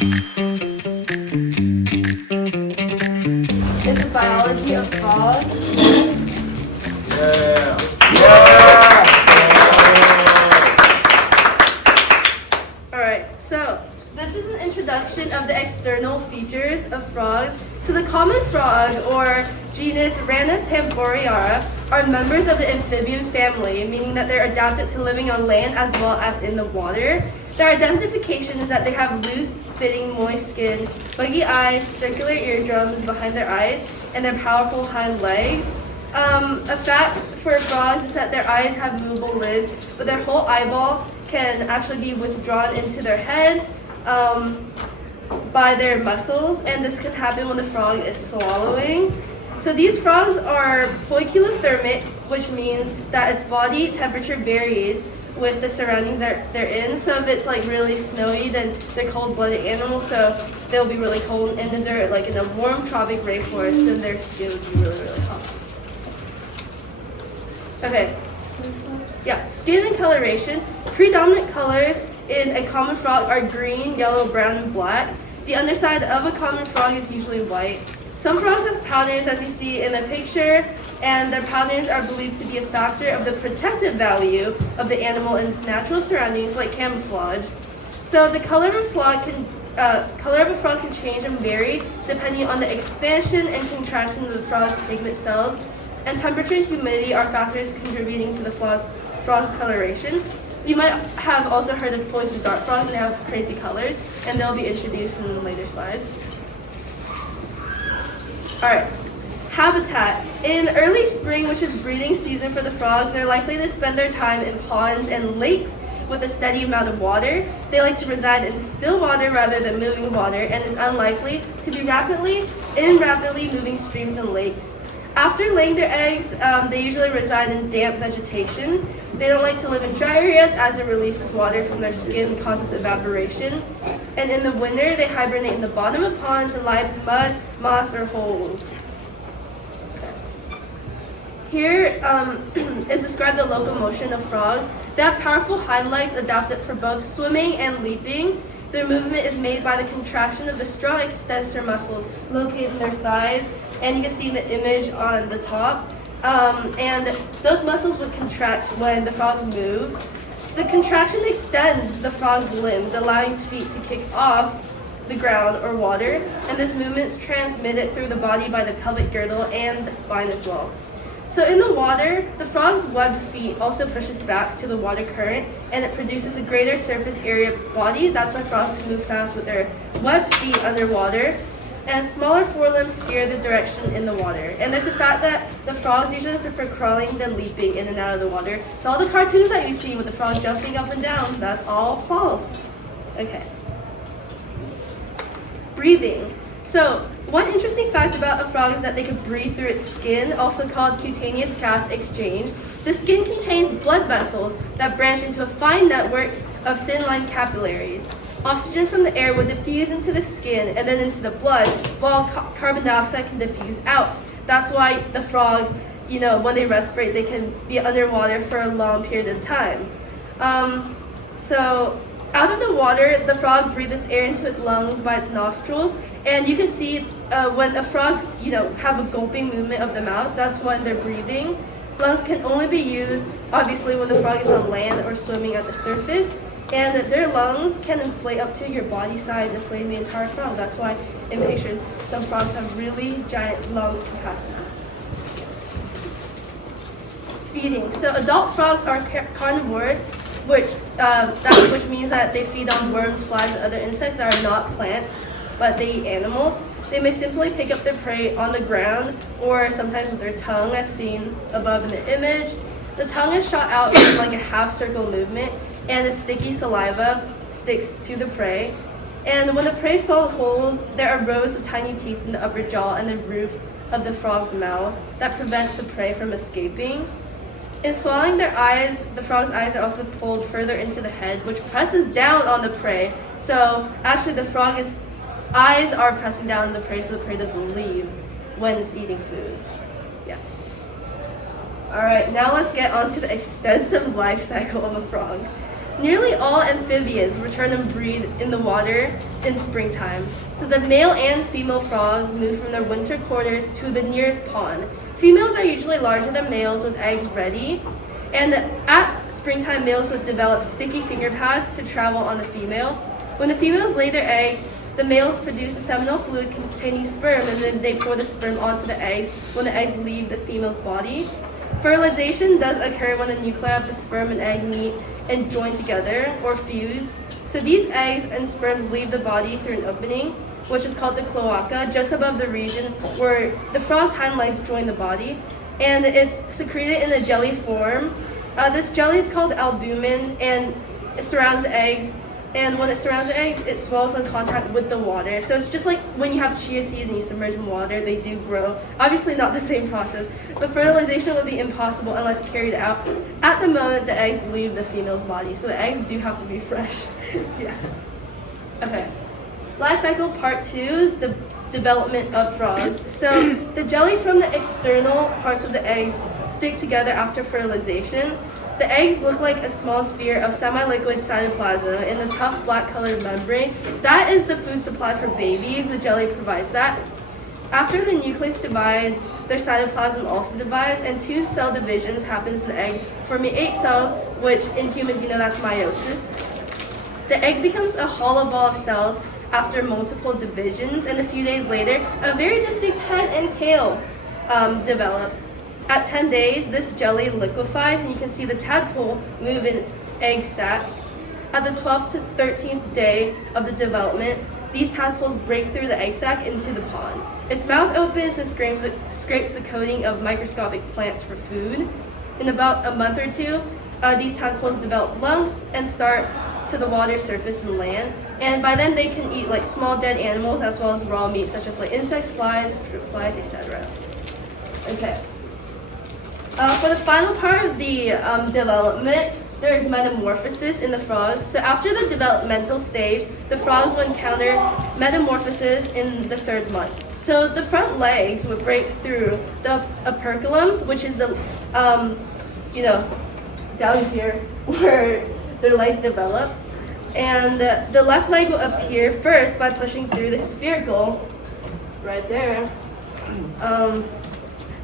Is the biology of frogs? Yeah. Yeah. Alright, so this is an introduction of the external features of frogs. So the common frog, or genus Rana are members of the amphibian family, meaning that they're adapted to living on land as well as in the water. Their identification is that they have loose, fitting, moist skin, buggy eyes, circular eardrums behind their eyes, and their powerful hind legs. A fact for frogs is that their eyes have movable lids, but their whole eyeball can actually be withdrawn into their head by their muscles, and this can happen when the frog is swallowing. So these frogs are poikilothermic, which means that its body temperature varies with the surroundings that they're in. So if it's like really snowy, then they're cold-blooded animals, so they'll be really cold, and then they're like in a warm tropic rainforest, then their skin would be really, really hot. Okay. Yeah, skin and coloration. Predominant colors in a common frog are green, yellow, brown, and black. The underside of a common frog is usually white. Some frogs have patterns, as you see in the picture, and their patterns are believed to be a factor of the protective value of the animal in its natural surroundings, like camouflage. So the color of a frog can change and vary depending on the expansion and contraction of the frog's pigment cells, and temperature and humidity are factors contributing to the frog's coloration. You might have also heard of poison dart frogs, and they have crazy colors, and they'll be introduced in later slides. Alright, habitat. In early spring, which is breeding season for the frogs, they're likely to spend their time in ponds and lakes with a steady amount of water. They like to reside in still water rather than moving water, and is unlikely to be rapidly moving streams and lakes. After laying their eggs, they usually reside in damp vegetation. They don't like to live in dry areas as it releases water from their skin and causes evaporation. And in the winter, they hibernate in the bottom of ponds and lie in mud, moss, or holes. Okay. Here is described the locomotion of frogs. They have powerful hind legs adapted for both swimming and leaping. Their movement is made by the contraction of the strong extensor muscles located in their thighs, and you can see the image on the top. And those muscles would contract when the frogs move. The contraction extends the frog's limbs, allowing its feet to kick off the ground or water, and this movement is transmitted through the body by the pelvic girdle and the spine as well. So in the water, the frog's webbed feet also pushes back to the water current, and it produces a greater surface area of its body. That's why frogs can move fast with their webbed feet underwater. And smaller forelimbs steer the direction in the water. And there's a fact that the frogs usually prefer crawling than leaping in and out of the water. So all the cartoons that you see with the frogs jumping up and down, that's all false. Okay. Breathing. So one interesting fact about a frog is that they can breathe through its skin, also called cutaneous gas exchange. The skin contains blood vessels that branch into a fine network of thin-line capillaries. Oxygen from the air would diffuse into the skin and then into the blood, while carbon dioxide can diffuse out. That's why the frog, when they respirate, they can be underwater for a long period of time. So out of the water, the frog breathes air into its lungs by its nostrils, and you can see when a frog, have a gulping movement of the mouth, that's when they're breathing. Lungs can only be used, obviously, when the frog is on land or swimming at the surface. And their lungs can inflate up to your body size, inflating the entire frog. That's why in pictures, some frogs have really giant lung capacities. Feeding. So adult frogs are carnivores, which means that they feed on worms, flies, and other insects that are not plants, but they eat animals. They may simply pick up their prey on the ground, or sometimes with their tongue, as seen above in the image. The tongue is shot out in like a half-circle movement, and its sticky saliva sticks to the prey. And when the prey swallows holes, there are rows of tiny teeth in the upper jaw and the roof of the frog's mouth that prevents the prey from escaping. In swallowing their eyes, the frog's eyes are also pulled further into the head, which presses down on the prey. So actually the frog's eyes are pressing down on the prey so the prey doesn't leave when it's eating food. Yeah. Alright, now let's get on to the extensive life cycle of a frog. Nearly all amphibians return and breed in the water in springtime. So the male and female frogs move from their winter quarters to the nearest pond. Females are usually larger than males with eggs ready. And at springtime, males would develop sticky finger pads to travel on the female. When the females lay their eggs, the males produce a seminal fluid containing sperm, and then they pour the sperm onto the eggs when the eggs leave the female's body. Fertilization does occur when the nuclei of the sperm and egg meet and join together or fuse. So these eggs and sperms leave the body through an opening, which is called the cloaca, just above the region where the frog's hind legs join the body, and it's secreted in a jelly form. This jelly is called albumin, and it surrounds the eggs. And when it surrounds the eggs, it swells on contact with the water. So it's just like when you have chia seeds and you submerge in water, they do grow. Obviously not the same process, but fertilization would be impossible unless carried out at the moment the eggs leave the female's body. So the eggs do have to be fresh. Yeah. Okay. Life cycle part 2 is the development of frogs. So the jelly from the external parts of the eggs stick together after fertilization. The eggs look like a small sphere of semi-liquid cytoplasm in the tough black-colored membrane. That is the food supply for babies. The jelly provides that. After the nucleus divides, their cytoplasm also divides, and 2 cell divisions happens in the egg, forming 8 cells, which in humans, that's meiosis. The egg becomes a hollow ball of cells after multiple divisions, and a few days later, a very distinct head and tail develops. At 10 days, this jelly liquefies, and you can see the tadpole move in its egg sac. At the 12th to 13th day of the development, these tadpoles break through the egg sac into the pond. Its mouth opens and scrapes the coating of microscopic plants for food. In about a month or 2, these tadpoles develop lungs and start to the water surface and land. And by then, they can eat like small dead animals as well as raw meat, such as like insects, flies, fruit flies, etc. Okay. For the final part of the development, there is metamorphosis in the frogs. So after the developmental stage, the frogs will encounter metamorphosis in the 3rd month. So the front legs would break through the operculum, which is the, down here where their legs develop. And the left leg will appear first by pushing through the spiracle, right there.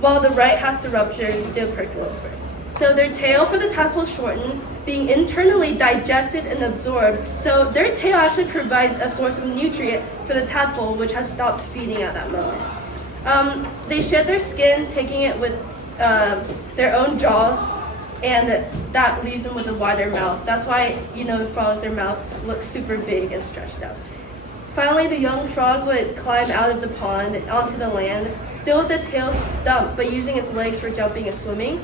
While the right has to rupture the operculum first. So their tail for the tadpole shortened, being internally digested and absorbed. So their tail actually provides a source of nutrient for the tadpole, which has stopped feeding at that moment. They shed their skin, taking it with their own jaws, and that leaves them with a wider mouth. That's why, frogs, their mouths look super big and stretched out. Finally, the young frog would climb out of the pond onto the land, still with the tail stumped, but using its legs for jumping and swimming.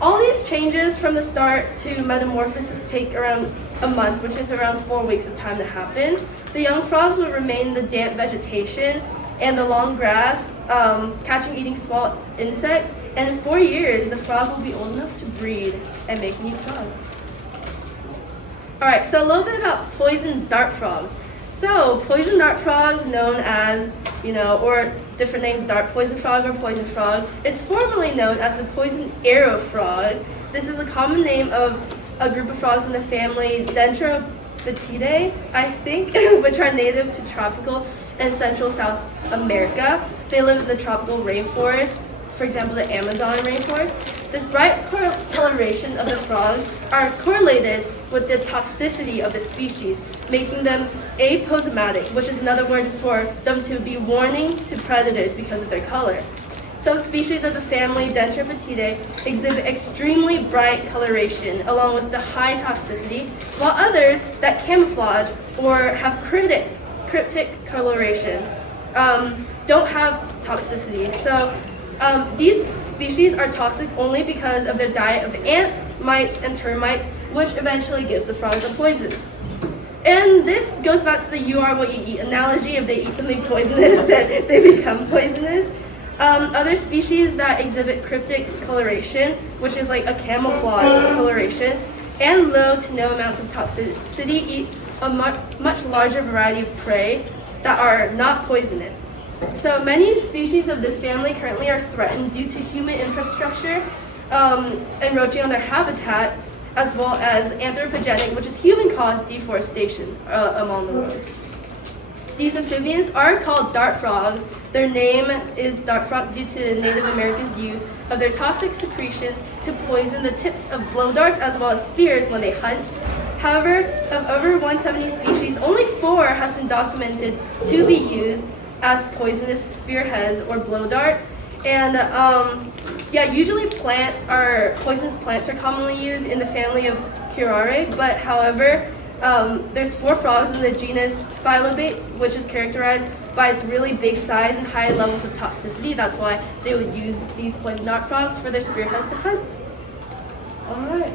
All these changes from the start to metamorphosis take around a month, which is around 4 weeks of time to happen. The young frogs would remain in the damp vegetation and the long grass, catching, eating small insects, and in 4 years, the frog will be old enough to breed and make new frogs. All right, so a little bit about poison dart frogs. So, poison dart frogs, known as, or different names, dart poison frog or poison frog, is formerly known as the poison arrow frog. This is a common name of a group of frogs in the family Dendrobatidae, I think, which are native to tropical and central South America. They live in the tropical rainforests, for example, the Amazon rainforest. This bright coloration of the frogs are correlated with the toxicity of the species, making them aposematic, which is another word for them to be warning to predators because of their color. Some species of the family Dendrobatidae exhibit extremely bright coloration along with the high toxicity, while others that camouflage or have cryptic coloration don't have toxicity. So these species are toxic only because of their diet of ants, mites, and termites, which eventually gives the frogs a poison. And this goes back to the you are what you eat analogy. If they eat something poisonous, then they become poisonous. Other species that exhibit cryptic coloration, which is like a camouflage coloration, and low to no amounts of toxicity, eat a much larger variety of prey that are not poisonous. So many species of this family currently are threatened due to human infrastructure encroaching on their habitats, as well as anthropogenic, which is human-caused deforestation among the world. These amphibians are called dart frogs. Their name is dart frog due to Native Americans' use of their toxic secretions to poison the tips of blow darts as well as spears when they hunt. However, of over 170 species, only 4 has been documented to be used as poisonous spearheads or blow darts. And usually poisonous plants are commonly used in the family of Curare, but however, there's 4 frogs in the genus Phylobates, which is characterized by its really big size and high levels of toxicity. That's why they would use these poison dart frogs for their spearheads to hunt. All right.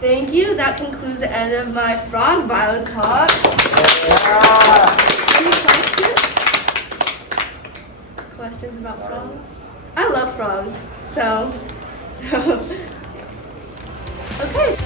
Thank you. That concludes the end of my frog BioTalk. Any questions? Questions about frogs? I love frogs, so. Okay.